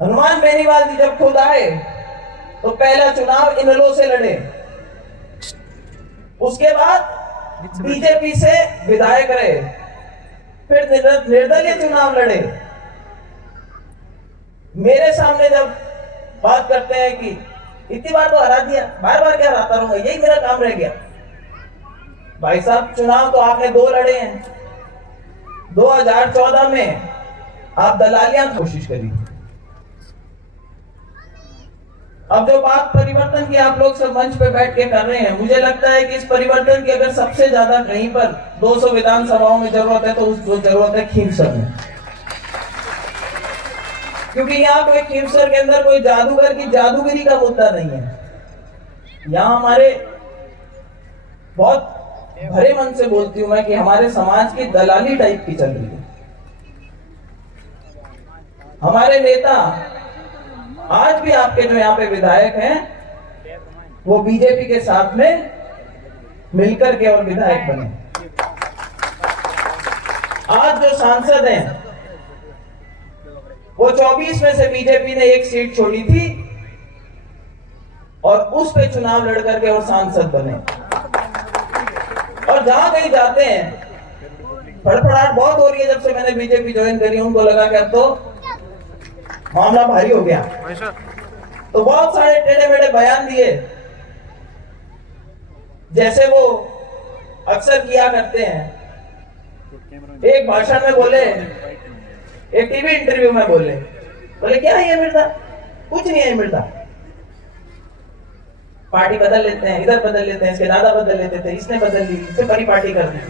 हनुमान बेनीवाल जी जब खुद आए तो पहला चुनाव इनेलो से लड़े, उसके बाद बीजेपी से विधायक रहे, फिर निर्दलीय चुनाव लड़े। मेरे सामने जब बात करते हैं कि इतनी बार तो हरा दिया, बार बार क्या हराता रहूंगा, यही मेरा काम रह गया। भाई साहब, चुनाव तो आपने 2 लड़े हैं। 2014 में आप दलालियां कोशिश करी। अब जो बात परिवर्तन की आप लोग सब मंच पे बैठ के कर रहे हैं, मुझे लगता है कि इस परिवर्तन की अगर सबसे ज्यादा कहीं पर 200 विधानसभाओं में जरूरत है तो उस जरूरत है खींवसर में। क्योंकि यहाँ कोई खींवसर के अंदर कोई जादूगर की जादूगरी का मुद्दा नहीं है। यहाँ हमारे बहुत भरे मन से बोलती हूं मैं कि हमारे समाज की दलाली टाइप की चल रही है। हमारे नेता आज भी आपके जो यहाँ पे विधायक हैं वो बीजेपी के साथ में मिलकर के और विधायक बने। आज जो सांसद हैं वो 24 में से बीजेपी ने 1 सीट छोड़ी थी और उस पे चुनाव लड़ करके और सांसद बने। और जहां कहीं जाते हैं फड़फड़ाहट बहुत हो रही है। जब से मैंने बीजेपी ज्वाइन करी उनको लगा कि अब तो मामला भारी हो गया, तो बहुत सारे टेढ़े मेढ़े बयान दिए, जैसे वो अक्सर किया करते हैं। एक भाषण में बोले, एक टीवी इंटरव्यू में बोले क्या है ये मिर्जा, कुछ नहीं है मिर्जा, पार्टी बदल लेते हैं, इधर बदल लेते हैं, इसके दादा बदल लेते थे, इसने बदल ली, इससे बड़ी पार्टी कर दी।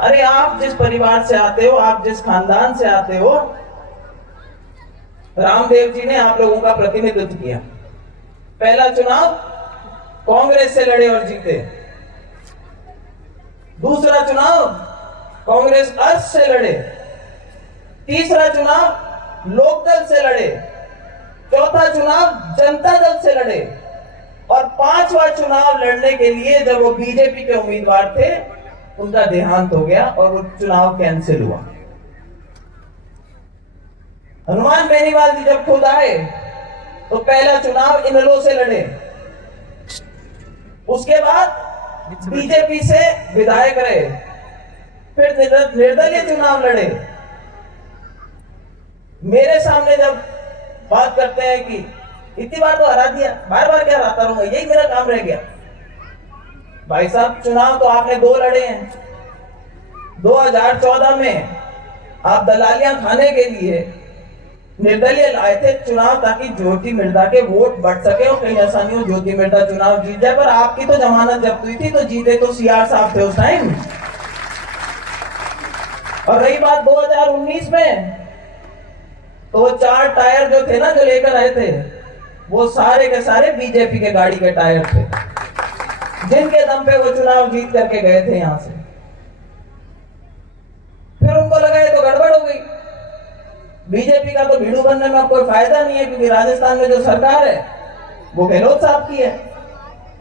अरे आप जिस परिवार से आते हो, आप जिस खानदान से आते हो, रामदेव जी ने आप लोगों का प्रतिनिधित्व किया। पहला चुनाव कांग्रेस से लड़े और जीते, दूसरा चुनाव कांग्रेस अर्थ से लड़े, तीसरा चुनाव लोकदल से लड़े, चौथा चुनाव जनता दल से लड़े और 5वां चुनाव लड़ने के लिए जब वो बीजेपी के उम्मीदवार थे उनका देहांत हो गया और वो चुनाव कैंसिल हुआ। हनुमान बेनीवाल जी जब खुद आए तो पहला चुनाव इनेलो से लड़े, उसके बाद बीजेपी से विधायक रहे, फिर निर्दलीय चुनाव लड़े। मेरे सामने जब बात करते हैं कि इतनी बार तो हरा दिया, बार बार क्या हराता रहूंगा, यही मेरा काम रह गया। भाई साहब, चुनाव तो आपने 2 लड़े हैं। 2014 में आप दलालियां खाने के लिए निर्दलीय लाए थे चुनाव ताकि ज्योति मिर्धा के वोट बढ़ सके और कहीं ऐसा नहीं हो ज्योति मिर्धा चुनाव जीत जाए, पर आपकी तो जमानत जब्त हुई थी, तो जीते तो सीआर साहब थे उस टाइम। और रही बात 2019 में, तो वो 4 टायर जो थे ना जो लेकर आए थे, वो सारे के सारे बीजेपी के गाड़ी के टायर थे, जिनके दम पे वो चुनाव जीत करके गए थे यहां से। फिर उनको लगा ये तो गड़बड़ हो गई, बीजेपी का तो भीड़ू बनने में कोई फायदा नहीं है, क्योंकि राजस्थान में जो सरकार है वो गहलोत साहब की है,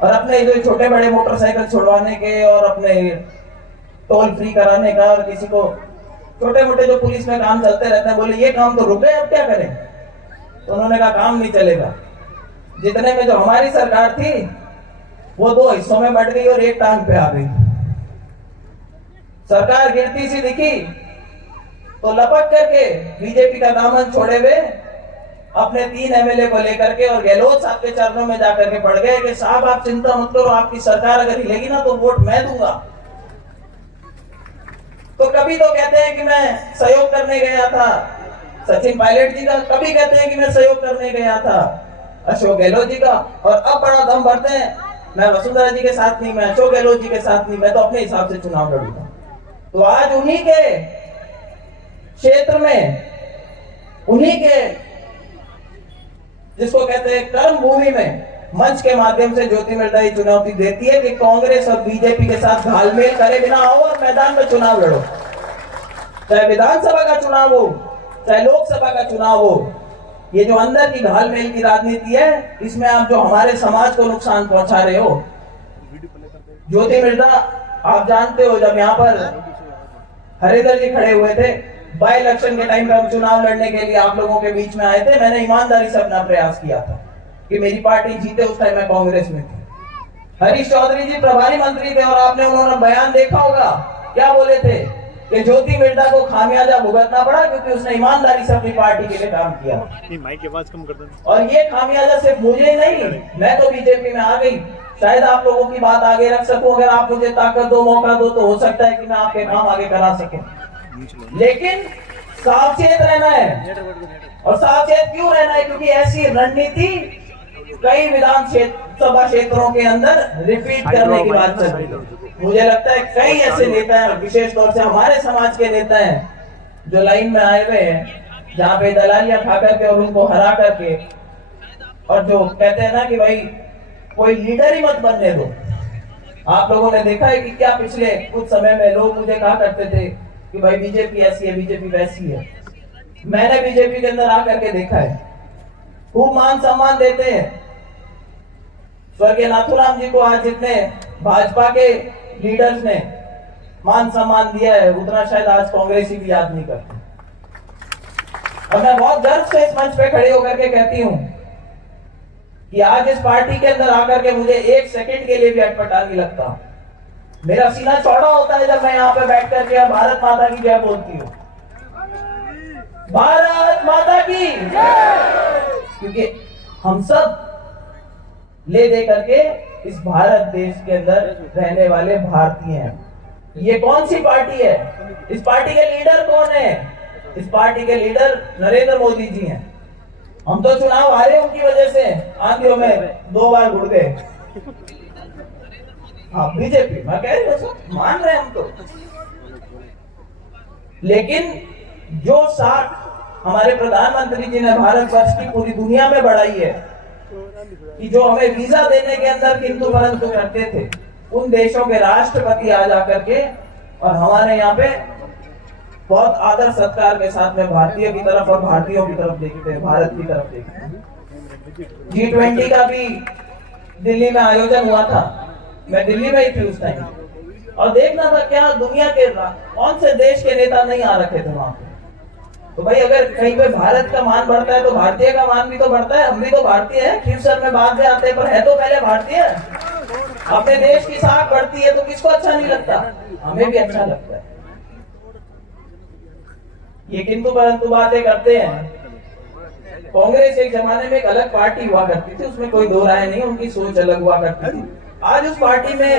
और अपने जो छोटे बड़े मोटरसाइकिल छुड़वाने के और अपने टोल फ्री कराने का और किसी को छोटे मोटे जो पुलिस में काम चलते रहते हैं, बोले ये काम तो रुक गए, अब क्या करें। तो उन्होंने कहा काम नहीं चलेगा। जितने में जो हमारी सरकार थी वो 2 हिस्सों में बट गई और एक टांग पे आ गई। सरकार गिरती सी दिखी तो लपक करके बीजेपी का दामन छोड़े हुए अपने 3 एमएलए को लेकर के और गहलोत साहब के चरणों में जाकर के पड़ गए कि साहब आप चिंता मत करो, आपकी सरकार अगर हिलेगी ना तो वोट मैं दूंगा। तो कभी तो कहते हैं कि मैं सहयोग करने गया था सचिन पायलट जी का, कभी कहते हैं कि मैं सहयोग करने गया था अशोक गहलोत जी का, और अब बड़ा दम भरते हैं मैं वसुंधरा जी के साथ नहीं, मैं अशोक गहलोत जी के साथ नहीं, मैं तो अपने हिसाब से चुनाव लड़ूंगा। तो आज उन्हीं के क्षेत्र में, उन्हीं के जिसको कहते हैं कर्म भूमि में मंच के माध्यम से ज्योति मिर्धा ये चुनौती देती है कि कांग्रेस और बीजेपी के साथ घालमेल करे बिना आओ और मैदान में चुनाव लड़ो। चाहे विधानसभा का चुनाव हो, चाहे लोकसभा का चुनाव हो, ये जो अंदर की घालमेल की राजनीति है, इसमें आप जो हमारे समाज को नुकसान पहुंचा रहे हो। ज्योति मिर्धा आप जानते हो, जब यहाँ पर हरिधर जी खड़े हुए थे बाई इलेक्शन के टाइम पे हम चुनाव लड़ने के लिए आप लोगों के बीच में आए थे, मैंने ईमानदारी से अपना प्रयास किया था कि मेरी पार्टी जीते। उस टाइम मैं कांग्रेस में थी। हरीश चौधरी जी प्रभारी मंत्री थे और आपने उन्होंने बयान देखा होगा, क्या बोले थे कि ज्योति मिर्धा को खामियाजा भुगतना पड़ा क्योंकि उसने ईमानदारी से अपनी पार्टी के लिए काम किया। माइक की आवाज कम कर दो। और ये खामियाजा सिर्फ मुझे नहीं, मैं तो बीजेपी में आ गई, शायद आप लोगों की बात आगे रख सकूं। अगर आप मुझे ताकत दो, मौका दो, तो हो सकता है कि मैं आपके काम आगे करा सकूं। लेकिन सावचेत रहना है। और सावचेत क्यों रहना है? क्योंकि ऐसी रणनीति कई विधानसभा क्षेत्रों के अंदर रिपीट करने की बात चल रही है। मुझे लगता है कई ऐसे नेता हैं, विशेष तौर से हमारे समाज के नेता हैं, जो लाइन में आए हुए हैं, जहाँ पे दलालियां खा करके और उनको हरा करके, और जो कहते हैं ना कि भाई कोई लीडर ही मत बनने दो। आप लोगों ने देखा है कि क्या पिछले कुछ समय में लोग मुझे कहा करते थे कि भाई बीजेपी ऐसी है, बीजेपी वैसी है। मैंने बीजेपी के अंदर आकर के देखा है, खूब मान सम्मान देते हैं। स्वर्गीय नाथूराम जी को आज जितने भाजपा के लीडर्स ने मान सम्मान दिया है, उतना शायद आज कांग्रेसी भी याद नहीं करते। और मैं बहुत गर्व से इस मंच पे खड़े होकर के कहती हूं कि आज इस पार्टी के अंदर आकर के मुझे एक सेकंड के लिए भी अटपटा नहीं लगता। मेरा सीना चौड़ा होता है जब मैं यहाँ पे बैठ करके भारत माता की जय बोलती हूँ। भारत माता की, क्योंकि हम सब ले दे करके इस भारत देश के अंदर रहने वाले भारतीय हैं। ये कौन सी पार्टी है? इस पार्टी के लीडर कौन है? इस पार्टी के लीडर नरेंद्र मोदी जी हैं। हम तो चुनाव हारे उनकी वजह से, आंधियों में 2 बार घुट गए। हाँ, बीजेपी मैं कह रही हूँ, मान रहे हम तो। लेकिन जो साख हमारे प्रधानमंत्री जी ने भारतवर्ष की पूरी दुनिया में बढ़ाई है, कि जो हमें वीजा देने के अंदर किंतु परंतु करते थे, उन देशों के राष्ट्रपति आ जाकर के और हमारे यहाँ पे बहुत आदर सत्कार के साथ में भारतीय की तरफ और भारतीयों की तरफ देखते हैं, भारत की तरफ देखते हैं। G20 का भी दिल्ली में आयोजन हुआ था, मैं दिल्ली में ही थी उस टाइम, और देखना था क्या दुनिया के कौन से देश के नेता नहीं आ रखे थे वहां पे। तो भाई अगर कहीं पे भारत का मान बढ़ता है तो भारतीय का मान भी तो बढ़ता है। हम भी तो भारतीय हैं, खीर सर में बाद में आते हैं, पर है तो पहले भारतीय। अपने देश की साख बढ़ती है तो किसको अच्छा नहीं लगता? हमें भी अच्छा लगता है। ये किंतु परंतु बातें करते हैं। कांग्रेस एक जमाने में एक अलग पार्टी हुआ करती थी, उसमें कोई दो राय नहीं, उनकी सोच अलग हुआ करती थी। आज उस पार्टी में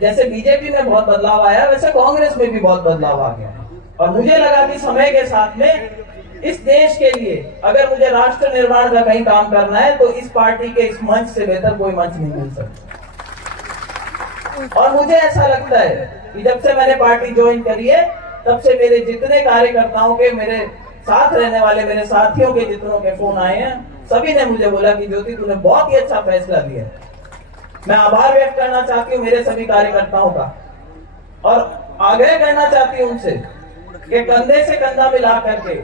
जैसे बीजेपी में बहुत बदलाव आया, वैसे कांग्रेस में भी बहुत बदलाव आ गया। और मुझे लगा कि समय के साथ में इस देश के लिए अगर मुझे राष्ट्र निर्माण का कहीं काम करना है तो इस पार्टी के इस मंच से बेहतर कोई मंच नहीं मिल सकता। और मुझे ऐसा लगता है कि जब से मैंने पार्टी ज्वाइन करी है, तब से मेरे जितने कार्यकर्ताओं के, मेरे साथ रहने वाले मेरे साथियों के जितनों के फोन आए हैं, सभी ने मुझे बोला कि ज्योति तूने बहुत ही अच्छा फैसला लिया। मैं आभार व्यक्त करना चाहती हूँ मेरे सभी कार्यकर्ताओं का, और आग्रह करना चाहती हूँ उनसे कि कंधे से कंधा मिला करके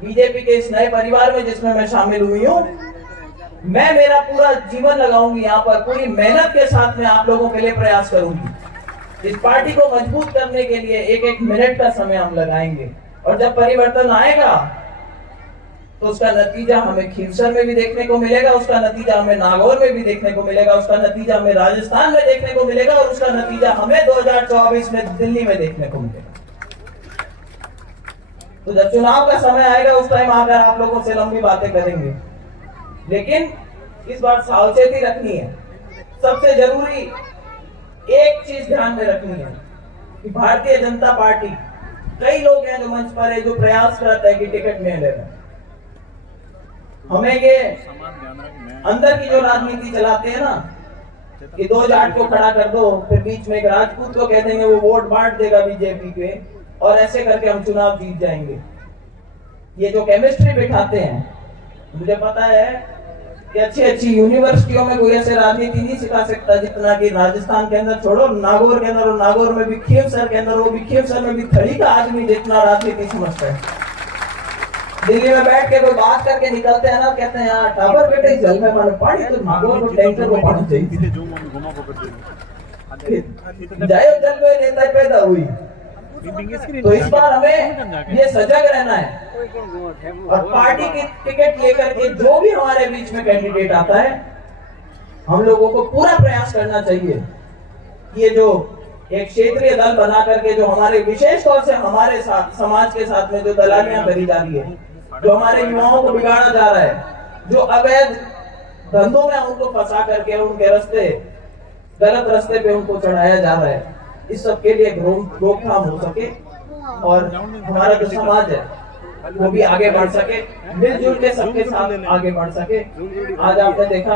बीजेपी के इस नए परिवार में जिसमें मैं शामिल हुई हूँ, मैं मेरा पूरा जीवन लगाऊंगी यहाँ पर, पूरी मेहनत के साथ में आप लोगों के लिए प्रयास करूंगी। इस पार्टी को मजबूत करने के लिए एक एक मिनट का समय हम लगाएंगे, और जब परिवर्तन आएगा तो उसका नतीजा हमें खींवसर में भी देखने को मिलेगा, उसका नतीजा हमें नागौर में भी देखने को मिलेगा, उसका नतीजा हमें राजस्थान में देखने को मिलेगा, और उसका नतीजा हमें 2024 में दिल्ली में देखने को मिलेगा। तो जब चुनाव का समय आएगा उस टाइम आकर आप लोगों से लंबी बातें करेंगे, लेकिन इस बार सावचेती रखनी है। सबसे जरूरी एक चीज ध्यान में रखनी है कि भारतीय जनता पार्टी, कई लोग हैं जो मंच पर है जो प्रयास करते हैं कि टिकट में लेना। हमें ये अंदर की जो राजनीति चलाते हैं ना कि 2 जाट को खड़ा कर दो, फिर बीच में एक राजपूत को कह देंगे वो वोट बांट देगा बीजेपी के, और ऐसे करके हम चुनाव जीत जाएंगे। ये जो केमिस्ट्री बिठाते हैं, मुझे पता है कि अच्छी यूनिवर्सिटियों में कोई ऐसे राजनीति नहीं सिखा सकता जितना कि राजस्थान के अंदर, छोड़ो नागौर के अंदर, और नागौर में भी खींवसर के अंदर, वो भी खींवसर में भी थड़ी का आदमी जितना राजनीति समझता है। दिल्ली में बैठ के कोई बात करके निकलते हैं ना, कहते हैं यार टाबर बेटे जल में मानो पानी, तो नागौर को टैंकर को पानी चाहिए। जायो जल में नेता पैदा हुई, तो इस बार हमें ये सजग रहना है और पार्टी की टिकट लेकर के जो भी हमारे बीच में कैंडिडेट आता है, हम लोगों को पूरा प्रयास करना चाहिए। ये जो एक क्षेत्रीय दल बना करके जो हमारे विशेष तौर से हमारे साथ समाज के साथ में जो दलालियां करी जा रही है, जो हमारे युवाओं को बिगाड़ा जा रहा है, जो अवैध धंधों में उनको फंसा करके उनके रास्ते गलत रास्ते पे उनको चढ़ाया जा रहा है, इस सब के लिए रोकथाम हो सके और हमारा जो समाज है वो भी आगे बढ़ सके, मिलजुल के सबके साथ आगे बढ़ सके। आज आपने देखा